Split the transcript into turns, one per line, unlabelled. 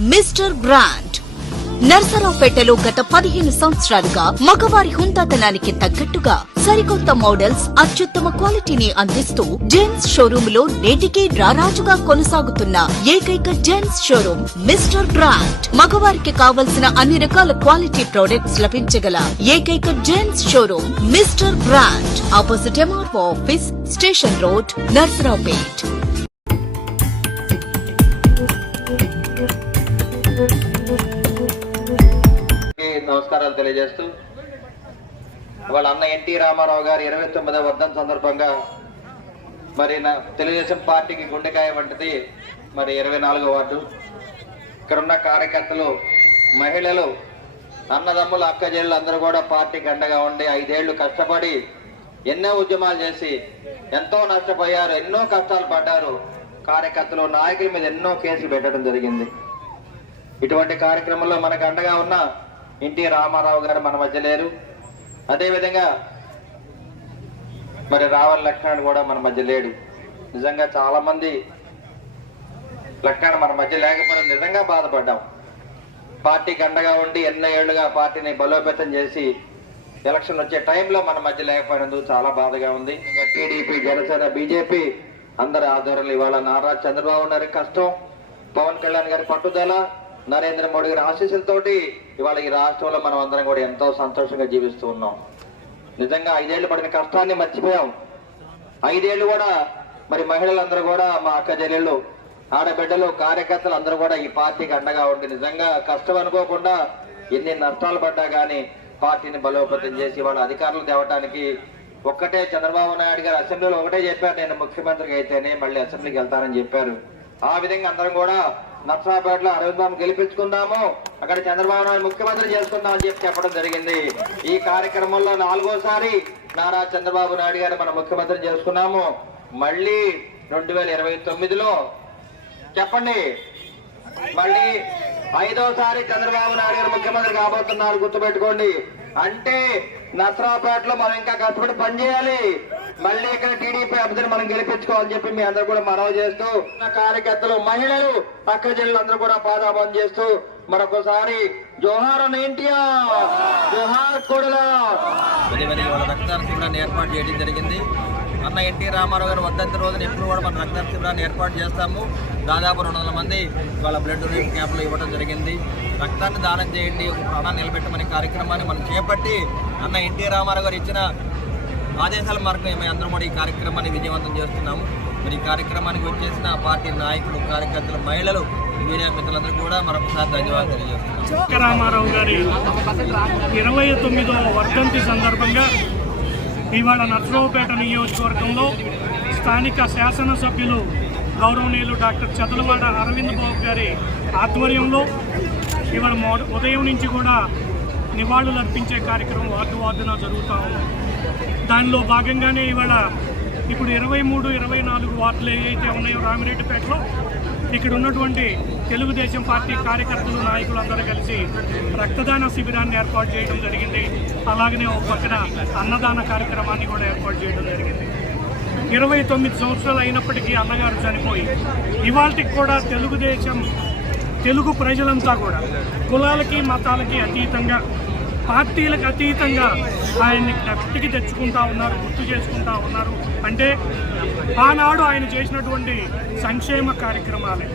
Mister brand. నర్సరావుపేటలో గత పదిహేను సంవత్సరాలుగా మగవారి హుందాతనానికి తగ్గట్టుగా సరికొత్త మోడల్స్ అత్యుత్తమ క్వాలిటీని అందిస్తూ జెంట్స్ షోరూమ్లో నేటికి రారాజుగా కొనసాగుతున్న ఏకైక జెంట్స్ షోరూమ్ మిస్టర్ బ్రాండ్. మగవారికి కావలసిన అన్ని రకాల క్వాలిటీ ప్రొడక్ట్స్ లభించగల ఏకైక gents showroom mister brand. Opposite MRO office station road Narasaraopet.
నమస్కారాలు తెలియజేస్తూ వాళ్ళ అన్న ఎన్టీ రామారావు గారు ఇరవై తొమ్మిదవ వర్ధం సందర్భంగా మరి నా తెలుగుదేశం పార్టీకి గుండెకాయ వంటిది మరి ఇరవై నాలుగో వార్డు. ఇక్కడ ఉన్న కార్యకర్తలు మహిళలు అన్నదమ్ములు అక్క అందరూ కూడా పార్టీకి అండగా ఉండి ఐదేళ్ళు కష్టపడి ఎన్నో ఉద్యమాలు చేసి ఎంతో నష్టపోయారు ఎన్నో కష్టాలు పడ్డారు. కార్యకర్తలు నాయకుల మీద ఎన్నో కేసులు పెట్టడం జరిగింది. ఇటువంటి కార్యక్రమంలో మనకు అండగా ఉన్న ఎన్టీ రామారావు గారు మన మధ్య లేరు. అదేవిధంగా మరి రావణ లక్ష్మణ్ కూడా మన మధ్య లేడు. నిజంగా చాలా మంది లక్ష్మణ్ మన మధ్య లేకపోవడం నిజంగా బాధపడ్డాం. పార్టీకి అండగా ఉండి ఎన్నో ఏళ్ళుగా పార్టీని బలోపేతం చేసి ఎలక్షన్ వచ్చే టైంలో మన మధ్య లేకపోయినందుకు చాలా బాధగా ఉంది. ఇంకా టీడీపీ జనసేన బీజేపీ అందరి ఆధ్వర్యంలో ఇవాళ నారా చంద్రబాబు గారి కష్టం. పవన్ కళ్యాణ్ గారి పట్టుదల నరేంద్ర మోడీ గారి ఆశీస్సులతోటి ఇవాళ ఈ రాష్ట్రంలో మనం అందరం కూడా ఎంతో సంతోషంగా జీవిస్తూ ఉన్నాం. నిజంగా ఐదేళ్ళు పడిన కష్టాన్ని మర్చిపోయాం. ఐదేళ్ళు కూడా మరి మహిళలందరూ కూడా మా అక్క చెల్లెళ్ళు ఆడబిడ్డలు కార్యకర్తలు అందరూ కూడా ఈ పార్టీకి అండగా ఉండి నిజంగా కష్టం అనుకోకుండా ఎన్ని నష్టాలు పడ్డా కానీ పార్టీని బలోపేతం చేసి వాళ్ళ అధికారులు తేవటానికి ఒక్కటే చంద్రబాబు నాయుడు గారు అసెంబ్లీలో ఒకటే చెప్పారు. నేను ముఖ్యమంత్రికి అయితేనే మళ్ళీ అసెంబ్లీకి వెళ్తానని చెప్పారు. ఆ విధంగా అందరం కూడా నర్సాపేటలో అరవింద్ బాబు గెలిపించుకుందాము. అక్కడ చంద్రబాబు నాయుడు ముఖ్యమంత్రి చేసుకుందాం అని చెప్పి చెప్పడం జరిగింది. ఈ కార్యక్రమంలో నాలుగోసారి నారా చంద్రబాబు నాయుడు గారు మన ముఖ్యమంత్రి చేసుకున్నాము. మళ్ళీ రెండు వేల ఇరవై తొమ్మిదిలో చెప్పండి. మళ్ళీ ఐదోసారి చంద్రబాబు నాయుడు గారు ముఖ్యమంత్రి కాబోతున్నారు. గుర్తుపెట్టుకోండి. అంటే నసరాపేటలో మనం ఇంకా కష్టపడి పనిచేయాలి మళ్ళీ ఇక్కడ టీడీపీ అభ్యర్థిని మనం గెలిపించుకోవాలని చెప్పి మీ అందరూ కూడా మనవి చేస్తూ కార్యకర్తలు మహిళలు పక్క చెల్లెలు అందరూ కూడా పాదాపం చేస్తూ మరొకసారి జోహార్ ఎన్టీఆర్ జోహార్ కొడలా.
వాళ్ళ రక్తదాన శిబిరాన్ని ఏర్పాటు చేయడం జరిగింది. అన్న ఎన్టీ రామారావు గారు వద్దంత రోజున ఎప్పుడు కూడా మన రక్తదాన శిబిరాన్ని ఏర్పాటు చేస్తాము. దాదాపు రెండు వందల మంది వాళ్ళ బ్లడ్ డొనేషన్ క్యాంపులు ఇవ్వడం జరిగింది. రక్తాన్ని దానం చేయండి ఒక ప్రాణాన్ని నిలబెట్టమనే కార్యక్రమాన్ని మనం చేపట్టి అన్న ఎన్టీ రామారావు గారు ఇచ్చిన ఆదేశాల మేరకు మేము అందరం కూడా ఈ కార్యక్రమాన్ని విజయవంతం చేస్తున్నాము. మరి ఈ కార్యక్రమానికి వచ్చేసిన పార్టీ నాయకులు కార్యకర్తలు మహిళలు మీడియా మిత్రులందరూ కూడా మరొకసారి ధన్యవాదాలు తెలియజేస్తున్నాం
రామారావు గారి ఇరవై తొమ్మిదో వర్ధంతి సందర్భంగా ఇవాళ నర్సరావుపేట నియోజకవర్గంలో స్థానిక శాసనసభ్యులు గౌరవనీయులు డాక్టర్ చదలవాడ అరవింద్ బాబు గారి ఆధ్వర్యంలో ఇవాళ మో- ఉదయం నుంచి కూడా నివాళులు అర్పించే కార్యక్రమం వార్డు వార్డున జరుగుతూ ఉంది. దానిలో భాగంగానే ఇవాళ ఇప్పుడు ఇరవై మూడు ఇరవై నాలుగు వార్డులు ఏవైతే ఉన్నాయో రామిరెడ్డిపేటలో ఇక్కడ ఉన్నటువంటి తెలుగుదేశం పార్టీ కార్యకర్తలు నాయకులు అందరూ కలిసి రక్తదాన శిబిరాన్ని ఏర్పాటు చేయడం జరిగింది. అలాగనే ఒక పక్కన అన్నదాన కార్యక్రమాన్ని కూడా ఏర్పాటు చేయడం జరిగింది. ఇరవై తొమ్మిది సంవత్సరాలు అయినప్పటికీ అన్నగారు చనిపోయి ఇవాళకి కూడా తెలుగుదేశం తెలుగు ప్రజలంతా కూడా కులాలకి మతాలకి అతీతంగా పార్టీలకు అతీతంగా ఆయన్ని జ్ఞప్తికి తెచ్చుకుంటా ఉన్నారు గుర్తు చేసుకుంటా ఉన్నారు. అంటే ఆనాడు ఆయన చేసినటువంటి సంక్షేమ కార్యక్రమాలే.